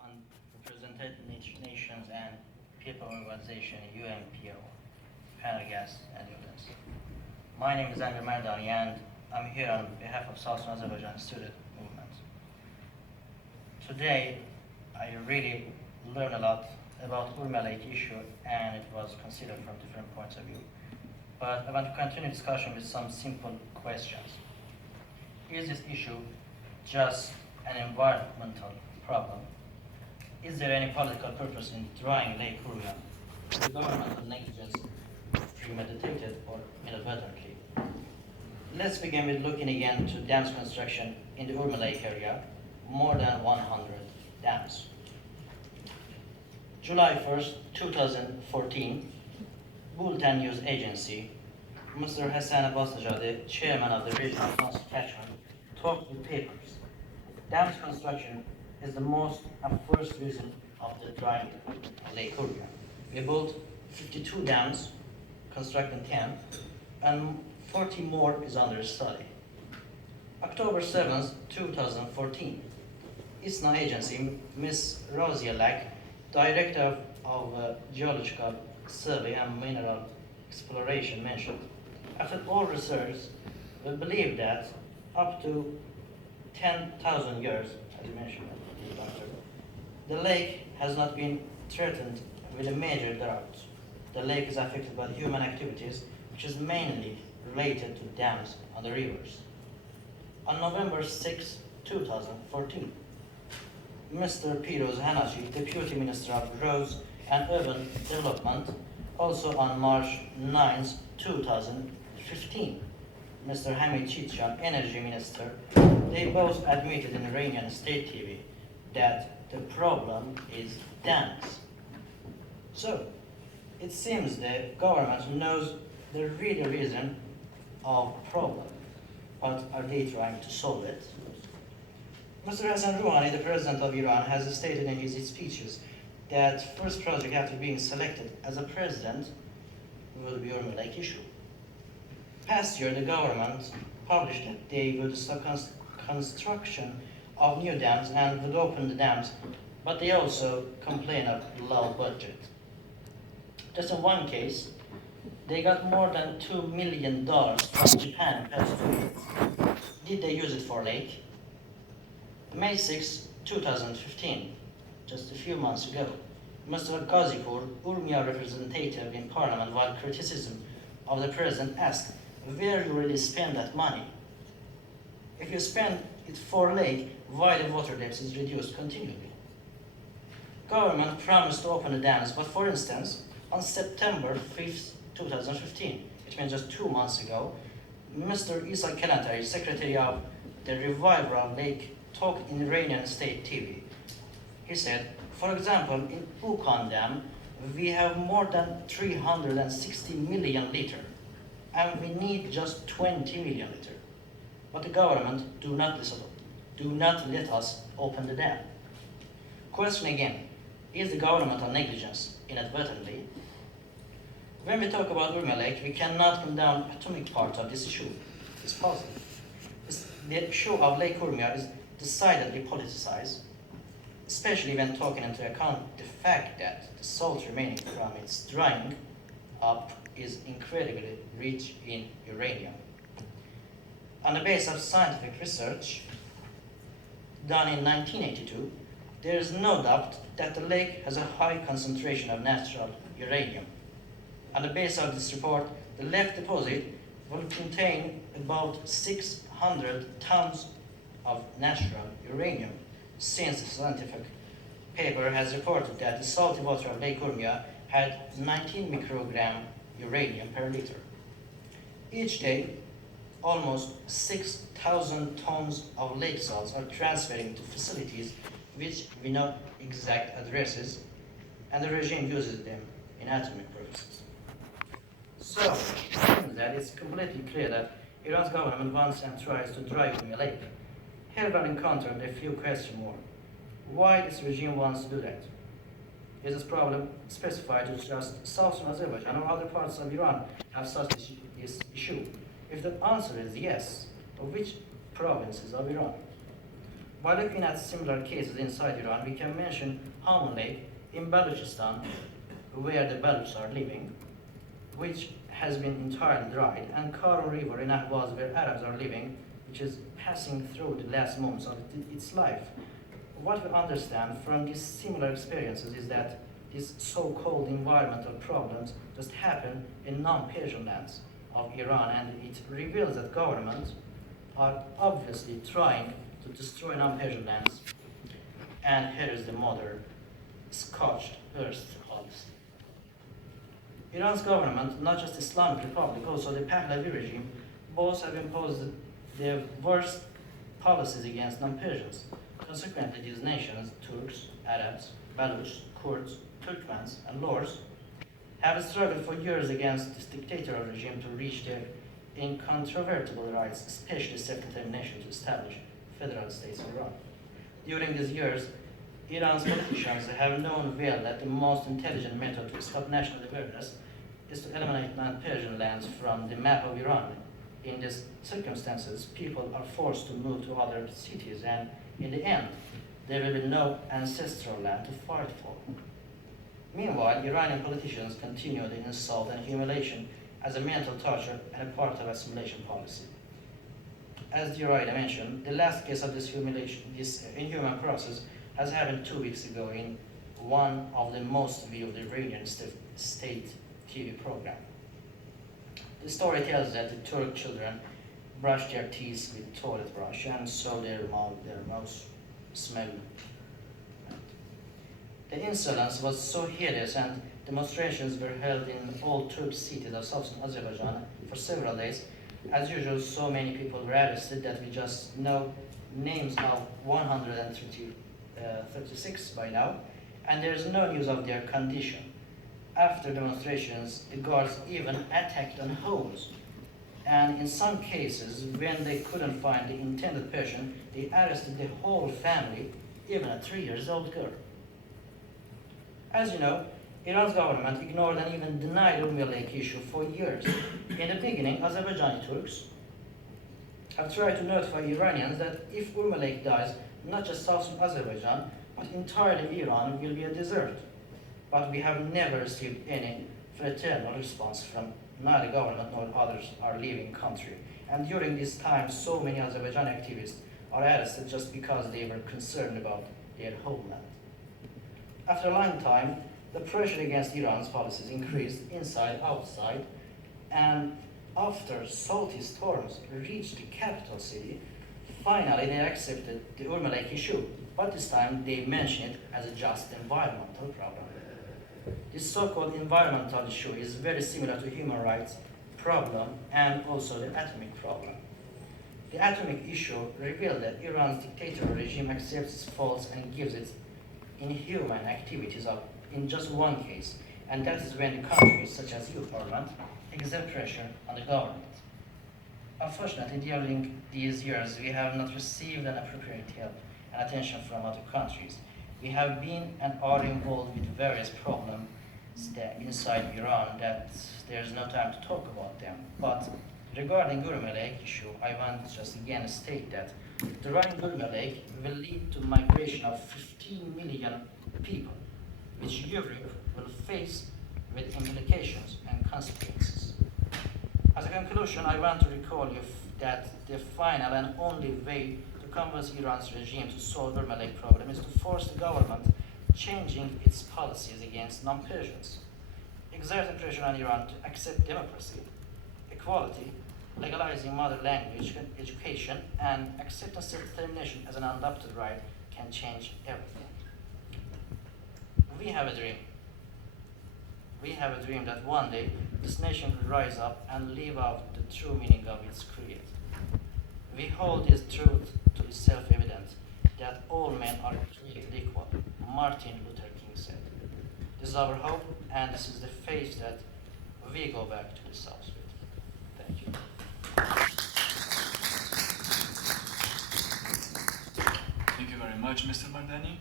Unrepresented Nations and People Organization, UNPO, panel guests and audience. My name is Amir Merdani, and I'm here on behalf of Southern Azerbaijan student movement. Today, I really learned a lot about Ourmiye Lake issue, and it was considered from different points of view. But I want to continue discussion with some simple questions. Is this issue just an environmental problem? Is there any political purpose in drying Lake Ourmiye? The governmental negligence premeditated or inadvertently? Let's begin with looking again to dams construction in the Ourmiye Lake area, more than 100 dams. July 1st, 2014, Bulletin News Agency, Mr. Hassan Abbasajade, chairman of the regional council catchment, talked with papers. Dams construction is the most and first reason of the drying of Lake Ourmiye. We built 52 dams, constructing 10, and 40 more is under study. October 7th, 2014, ISNA agency, Ms. Razia Lak, director of Geological Survey and Mineral Exploration, mentioned, after all research, we believe that up to 10,000 years, as you mentioned, the lake has not been threatened with a major drought. The lake is affected by human activities, which is mainly related to dams on the rivers. On November 6, 2014, Mr. Piroz Hanashi, Deputy Minister of Roads and Urban Development, also on March 9, 2015, Mr. Hamid Chitchan, Energy Minister, they both admitted in Iranian state TV that the problem is dams. So, it seems the government knows the real reason of the problem, but are they trying to solve it? Mr. Hassan Rouhani, the president of Iran, has stated in his speeches that first project after being selected as a president will be Ourmiye Lake issue. Past year, the government published that they would start construction of new dams and would open the dams, but they also complain of low budget. Just in one case, they got more than $2 million from Japan in past 2 years. Did they use it for lake? May 6, 2015, just a few months ago, Mr. Ghazipur, Ourmiye representative in Parliament, while criticism of the president, asked, where you really spend that money? If you spend it for lake, why the water depth is reduced continually? Government promised to open the dams, but for instance, on September 5th, 2015, which means just 2 months ago, Mr. Isa Kelantai, Secretary of the Revival Lake, talked in Iranian state TV. He said, for example, in Ukan Dam, we have more than 360 million liter, and we need just 20 million liter. But the government do not listen, do not let us open the dam. Question again, is the governmental negligence inadvertently? When we talk about Ourmiye Lake, we cannot come down atomic part of this issue. It's possible. The issue of Lake Ourmiye is decidedly politicized, especially when taking into account the fact that the salt remaining from its drying up is incredibly rich in uranium. On the basis of scientific research done in 1982, there is no doubt that the lake has a high concentration of natural uranium. On the basis of this report, the lake deposit will contain about 600 tons of natural uranium, since the scientific paper has reported that the salty water of Lake Ourmiye had 19 microgram uranium per liter. Each day, almost 6,000 tons of lake salts are transferring to facilities which we know exact addresses, and the regime uses them in atomic purposes. So, it seems that it's completely clear that Iran's government wants and tries to dry Ourmiye Lake. Here we encountered a few questions more. Why this regime wants to do that? Is this problem specified to just southern Azerbaijan or other parts of Iran have such this issue? If the answer is yes, of which provinces of Iran? While looking at similar cases inside Iran, we can mention Hamun Lake in Balochistan, where the Balochs are living, which has been entirely dried, and Karun River in Ahvaz, where Arabs are living, which is passing through the last moments of its life. What we understand from these similar experiences is that these so-called environmental problems just happen in non-Persian lands of Iran, and it reveals that governments are obviously trying to destroy non-Persian lands. And here is the modern scorched earth policy. Iran's government, not just the Islamic Republic, also the Pahlavi regime, both have imposed the worst policies against non-Persians. Consequently, these nations, Turks, Arabs, Balochs, Kurds, Turkmens, and Lors, have struggled for years against this dictatorial regime to reach their incontrovertible rights, especially self-determination to establish federal states in Iran. During these years, Iran's politicians have known well that the most intelligent method to stop national awareness is to eliminate non-Persian lands from the map of Iran. In these circumstances, people are forced to move to other cities, and in the end, there will be no ancestral land to fight for. Meanwhile, Iranian politicians continue the insult and humiliation as a mental torture and a part of assimilation policy. As Derrida mentioned, the last case of this inhuman process has happened 2 weeks ago in one of the most viewed Iranian state TV program. The story tells that the Turk children brushed their teeth with toilet brush, and so their mouths smelled. The insolence was so hideous, and demonstrations were held in all Turk cities of southern Azerbaijan for several days. As usual, so many people were arrested that we just know names of 136 by now, and there is no news of their condition. After demonstrations, the guards even attacked on homes, and in some cases, when they couldn't find the intended person, they arrested the whole family, even a 3-year-old girl. As you know, Iran's government ignored and even denied the Ourmiye Lake issue for years. In the beginning, Azerbaijani Turks have tried to notify Iranians that if Ourmiye Lake dies, not just southern Azerbaijan, but entirely Iran will be a desert. But we have never received any fraternal response from neither government nor others are leaving country. And during this time, so many Azerbaijani activists are arrested just because they were concerned about their homeland. After a long time, the pressure against Iran's policies increased inside, outside, and after salty storms reached the capital city, finally they accepted the Ourmiye Lake issue, but this time they mention it as a just environmental problem. This so-called environmental issue is very similar to human rights problem and also the atomic problem. The atomic issue revealed that Iran's dictatorial regime accepts its faults and gives its inhuman activities up in just one case, and that is when the countries such as EU Parliament exert pressure on the government. Unfortunately, during these years, we have not received an appropriate help and attention from other countries. We have been and are involved with various problems inside Iran that there's no time to talk about them. But regarding Ourmiye Lake issue, I want to just again state that the rising Ourmiye Lake will lead to migration of 15 million people, which Europe will face with implications and consequences. As a conclusion, I want to recall you that the final and only way to convince Iran's regime to solve the Ourmiye Lake problem is to force the government changing its policies against non-Persians, exerting pressure on Iran to accept democracy, equality, legalizing mother language education, and accepting self-determination as an unadopted right can change everything. We have a dream. We have a dream that one day this nation will rise up and live out the true meaning of its creed. We hold this truth to be self-evident, that all men are created equal, Martin Luther King said. This is our hope, and this is the faith that we go back to the South with. Thank you. Thank you very much, Mr. Mardani.